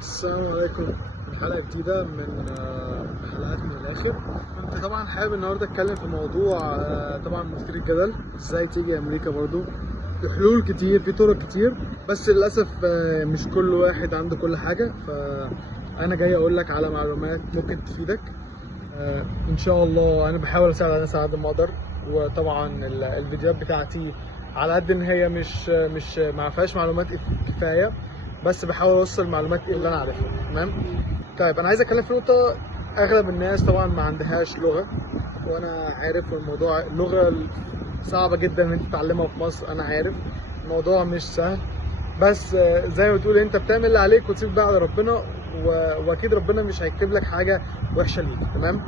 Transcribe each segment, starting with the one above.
السلام عليكم. حلقة جديدة من حلقات من الآخر. كنت طبعا حابب النهاردة أتكلم في موضوع طبعا مثير الجدل، إزاي تيجي أمريكا. برضو في حلول كتير، في طرق كتير، بس للأسف مش كل واحد عنده كل حاجة. فأنا جاي أقول لك على معلومات ممكن تفيدك. إن شاء الله أنا بحاول أساعد الناس على قد ما أقدر. وطبعا الفيديوهات بتاعتي على قد إن هي مش ما فيهاش معلومات كفاية، بس بحاول اوصل المعلومات اللي انا عارفها. تمام. طيب انا عايز اتكلم في نقطه. اغلب الناس طبعا ما عندهاش لغه، وانا عارف الموضوع اللغه صعبه جدا ان انت تتعلمها في مصر. انا عارف الموضوع مش سهل، بس زي ما بتقول انت بتعمل اللي عليك وتسيب بقى على ربنا، واكيد ربنا مش هيكتب لك حاجه وحشه ليك. تمام.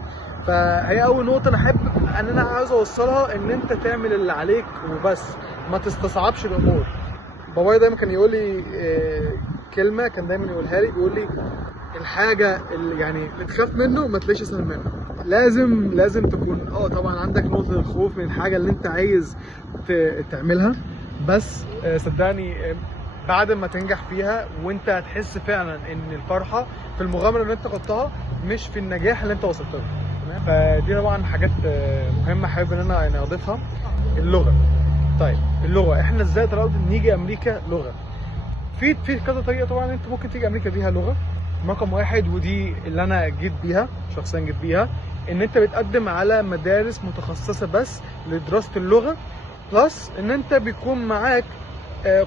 فهي اول نقطه انا احب ان انا عايز اوصلها، ان انت تعمل اللي عليك وبس، ما تستصعبش الامور. بابايا دايما كان يقول لي كلمه كان دايما يقولها لي، بيقول لي الحاجه اللي تخاف منه ما تلاقيش اسهل منه. لازم تكون طبعا عندك نقطه الخوف من الحاجه اللي انت عايز تعملها، بس صدقني بعد ما تنجح فيها وانت هتحس فعلا ان الفرحه في المغامره اللي انت خدتها، مش في النجاح اللي انت وصلت له. تمام. فدي طبعا حاجات مهمه حابب ان انا اضيفها. اللغه. طيب اللغه، احنا ازاي نيجي امريكا لغه؟ في كذا طريقه. طبعا انت ممكن تيجي امريكا بيها لغه. رقم واحد، ودي اللي انا جيت بيها شخصيا، جيت بيها ان انت بتقدم على مدارس متخصصه بس لدراسه اللغه، بلس ان انت بيكون معاك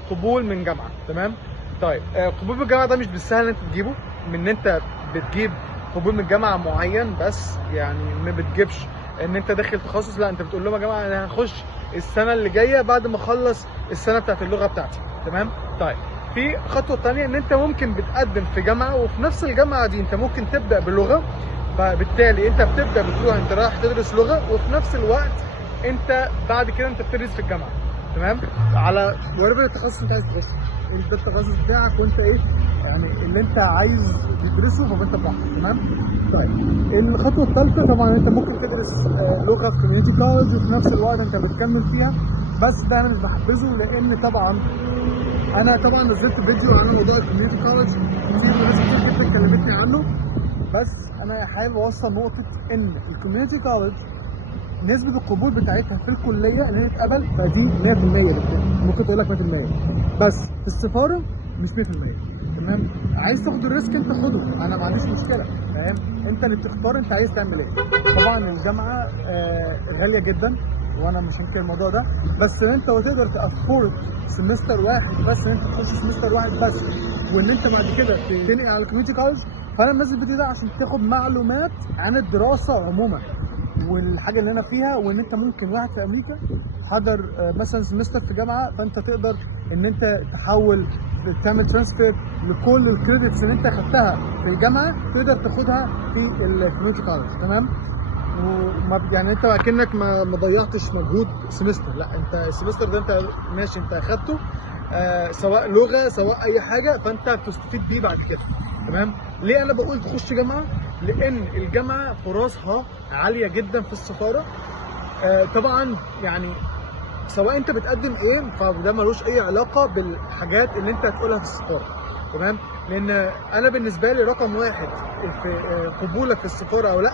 قبول من جامعه. تمام. طيب قبول من الجامعه ده مش بالسهل ان انت تجيبه، من ان انت بتجيب قبول من جامعه معين بس، ما بتجيبش ان انت داخل تخصص. لا، انت بتقول لهم يا جماعه انا هخش السنه اللي جايه بعد ما اخلص السنه بتاعت اللغه بتاعتي. تمام. طيب في خطوه تانية، ان انت ممكن بتقدم في جامعه، وفي نفس الجامعه دي انت ممكن تبدا بلغه. فبالتالي انت بتبدا بتروح انت رايح تدرس لغه، وفي نفس الوقت انت بعد كده انت بتدرس في الجامعه. تمام. على وربنا التخصص انت عايز تدرسه، انت التخصص بتاعك وانت اللي انت عايز تدرسه، فانت براحتك. تمام. طيب الخطوه الثالثه طبعا انت ممكن تدرس لغه في كوميونتي كولج، وفي نفس الوقت انت بتكمل فيها. بس ده انا مش بحبذه، لان انا طبعا نزلت فيديو عن موضوع الكوميونتي كولج، في ناس كتير جدا كلمتني عنه. بس انا حابب اوصل نقطه ان الكوميونتي كولج نسبة القبول بتاعتها في الكلية اللي هي تتقبل فدي 100%، ممكن تقول لك 100%، بس في السفارة مش 100%. تمام. عايز تاخد الريسك انت خده، انا ما عنديش مشكلة. فاهم؟ انت اللي بتختار انت عايز تعمل ايه. طبعا الجامعة غالية جدا، وانا مش هنكر الموضوع ده، بس انت وتقدر تافورد سمستر واحد بس، ان انت تخش سمستر واحد بس، وان انت بعد كده تنقل على الكوميونتي كولج. فانا منزل الفيديو ده عشان تاخد معلومات عن الدراسة عموما والحاجه اللي انا فيها، وان انت ممكن واحد في امريكا حضر مثلا سمستر في جامعه، فانت تقدر ان انت تحول تعمل ترانسفير لكل الكريدتس اللي انت اخدتها في الجامعه، تقدر تاخدها في الكوميونتي كولج. تمام. وما انت اكنك ما ضيعتش مجهود سمستر. لا، انت السمستر ده انت ماشي، انت اخدته سواء لغه سواء اي حاجه، فانت بتستفيد بيه بعد كده. تمام. ليه انا بقول تخش جامعه؟ لان الجامعه فرصها عاليه جدا في السفاره. طبعا سواء انت بتقدم ايه، فده ملوش اي علاقه بالحاجات اللي انت هتقولها في السفاره. تمام. لان انا بالنسبه لي رقم واحد في قبولك في السفاره او لا،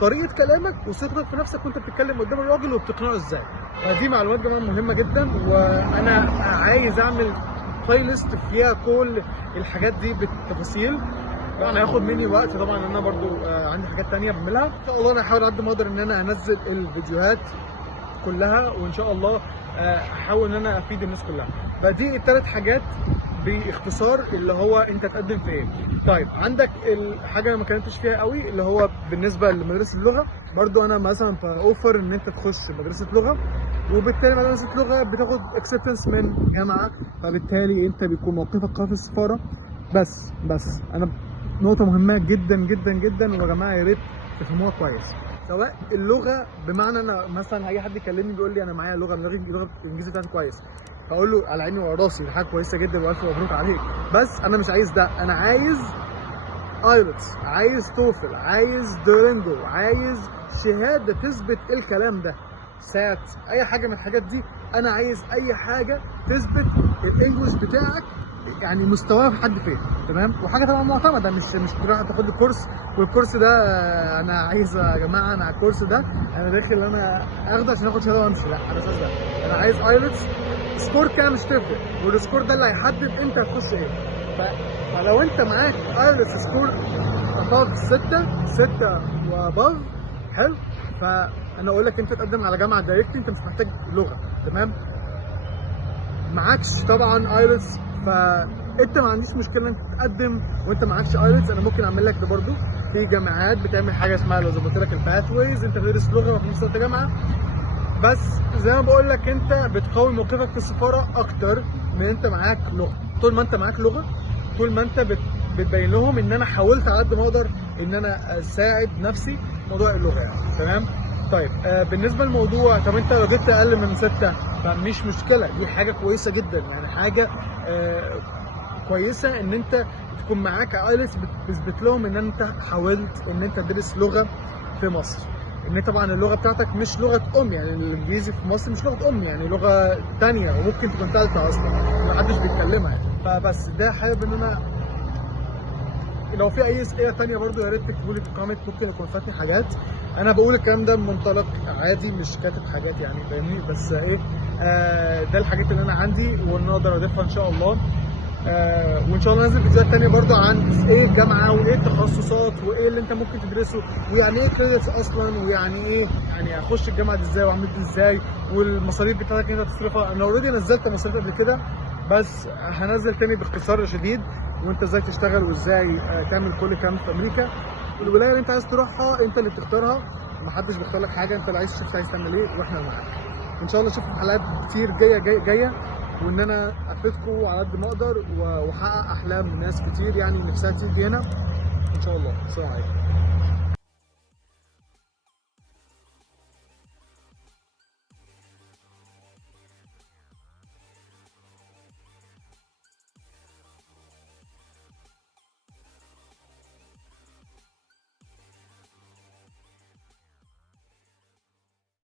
طريقه كلامك وثقتك في نفسك وانت بتتكلم قدام الراجل وبتقنعه ازاي. فدي معلومات كمان مهمه جدا، وانا عايز اعمل بلاي ليست فيها كل الحاجات دي بالتفاصيل. طبعا هياخد مني وقت، طبعا انا برضو عندي حاجات تانية بعملها. ان شاء الله انا هحاول قد ما اقدر ان انا انزل الفيديوهات كلها، وان شاء الله احاول ان انا افيد الناس كلها. فدي الثلاث حاجات باختصار اللي هو انت تقدم في ايه. طيب عندك الحاجه اللي ما كلمتش فيها قوي، اللي هو بالنسبه لمدرسه اللغه. برضو انا مثلا باوفر ان انت تخش مدرسه لغه، وبالتالي مدرسه لغه بتاخد اكسبتنس من جامعه، فبالتالي انت بيكون موقفك قوي في السفاره. بس انا نقطه مهمه جدا جدا جدا، ويا جماعه يا ريت تفهموها كويس. سواء اللغه، بمعنى انا مثلا اي حد يكلمني بيقول لي انا معايا لغه الانجليزي بتاعتي كويس، فاقول له على عيني وعلى راسي، دي حاجه كويسه جدا والف مبروك عليك. بس انا مش عايز ده، انا عايز ايلتس، عايز توفل، عايز دولينجو، عايز شهاده تثبت الكلام ده، سات، اي حاجه من الحاجات دي. انا عايز اي حاجه تثبت الانجليش بتاعك يعني مستواه في حد فين، تمام. وحاجه طبعا معتمده، مش تروح تاخد لي كورس والكورس ده انا عايز يا جماعه انا على الكورس ده انا داخل انا اخده عشان اخد شهاده وامشي، لا على اساس ده انا عايز ايلتس سكور كام مش تفرق، والسكور ده اللي هيحدد انت هتخش ايه. فلو انت معاك ايلتس سكور تفاضل 6 واباف حلو، فانا اقول لك انت تقدم على جامعه دايركت، انت مش محتاج لغه، تمام. معاكش طبعا ايلتس فانت ما عنديش مشكله انت تقدم وانت معاكش ايلتس، انا ممكن اعمل لك ده برضو في جامعات بتعمل حاجه اسمها زي ما قلت لك الباث ويز، انت بتدرس لغه وفي نفس الوقت جامعه. بس زي ما بقول لك انت بتقوي موقفك في السفاره اكتر من انت معاك لغه. طول ما انت معاك لغه، طول ما انت بتبين لهم ان انا حاولت على قد ما اقدر ان انا اساعد نفسي في موضوع اللغه يعني، تمام. طيب بالنسبه للموضوع، طب انت لو جبت اقل من 6 فمش مشكله، دي حاجه كويسه جدا يعني، حاجه كويسه ان انت تكون معاك ايلتس بتثبت لهم ان انت حاولت ان انت تدرس لغه في مصر. ان طبعا اللغه بتاعتك مش لغه يعني الانجليزي في مصر مش لغه يعني لغه ثانيه وممكن تكون ثالثه اصلا ما حدش بيتكلمها يعني. فبس ده حابب ان انا لو في اي اسئله ثانيه برضو يا ريت تكتبوا لي في الكومنت، ممكن يكون فاتني حاجات. انا بقول الكلام ده من منطلق عادي مش كاتب حاجات يعني فاهمني، بس ايه ده الحاجات اللي انا عندي واللي اقدر اضيفها ان شاء الله. وان شاء الله ننزل فيديوهات تانية برضو عن ايه الجامعه وايه التخصصات وايه اللي انت ممكن تدرسه ويعني ايه كريدتس اصلا ويعني ايه يعني اخش الجامعه دي ازاي واعمل دي ازاي والمصاريف بتاعتك انت تصرفها. انا اوريدي نزلت مصاريف قبل كده بس هنزل تاني باختصار شديد، وانت ازاي تشتغل وازاي تعمل كل الكلام في امريكا. والولايه اللي انت عايز تروحها انت اللي بتختارها، محدش بيختار لك حاجه، انت اللي عايز تشوف عايز تعمل ايه واحنا معاك. ان شاء الله اشوفكم حلقات كتير جايه وان انا افيدكم على قد ما اقدر واحقق احلام ناس كتير يعني نفسها تيجي هنا ان شاء الله. السلام عليكم.